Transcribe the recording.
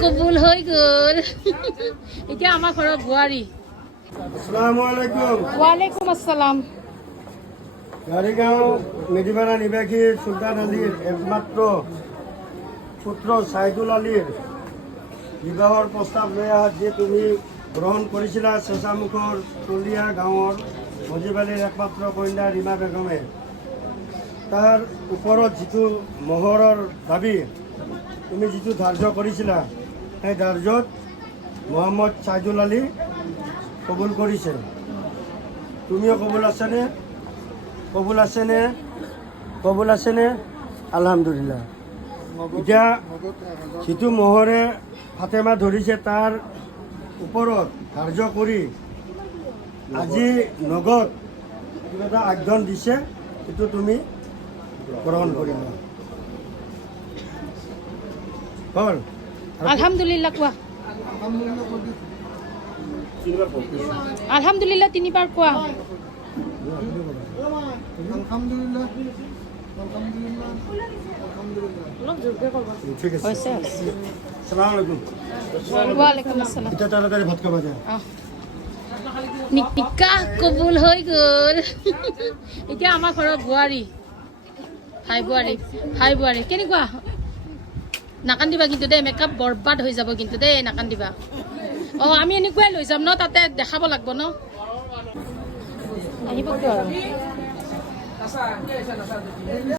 কবুল হৈ গ'ল এতিয়া আমাৰ ঘৰৰ বোৱাৰী আসসালামু আলাইকুম ওয়ালাইকুম আসসালাম গাড়ীগাঁও মেডিপাড়া নিবাসী চুলতান আলীৰ একমাত্ৰ পুত্ৰ ছাইদুল আলীৰ বিবাহৰ প্ৰস্তাৱ লৈ অহা যে তুমি গ্ৰহণ কৰিছিলা চেঁচামুখৰ তলীয়া গাঁৱৰ মজিব আলীৰ একমাত্ৰ কন্যা ৰীমা বেগমে তাৰ ওপৰত যিটো মহৰৰ দাবী তুমি যিটো ধাৰ্য কৰিছিলা সেই ধাৰ্যত মোহাম্মদ ছাইদুল আলী কবুল কৰিছে তুমিও কবুল আছেনে কবুল আছেনে আলহামদুলিল্লাহ এতিয়া যিটো মহৰে ফাতেমা ধৰিছে তাৰ ওপৰত ধাৰ্য কৰি আজি নগদ কিবা এটা আজ্ঞান দিছে সেইটো তুমি গ্ৰহণ কৰিবা হ'ল আলহামদুলিল্লাহ কোৱা আলহামদুলিল্লাহ তিনিবাৰ কোৱা ঠিক আছে হৈছে আসসালামু আলাইকুম ওয়ালাইকুম আসসালাম এতিয়া তাড়াতাড়ি ভাত খাবা যায় নিকাহ কবুল হৈ গ'ল এতিয়া আমাৰ ঘৰৰ বোৱাৰী হাই বোৱাৰী কেনেকুৱা নাকান্দিবা কিন্তু দেই মেকআপ বৰবাদ হৈ যাব কিন্তু দেই নাকান্দিবা অঁ আমি এনেকুৱাই লৈ যাম ন তাতে দেখাব লাগিব ন আহিব কিয়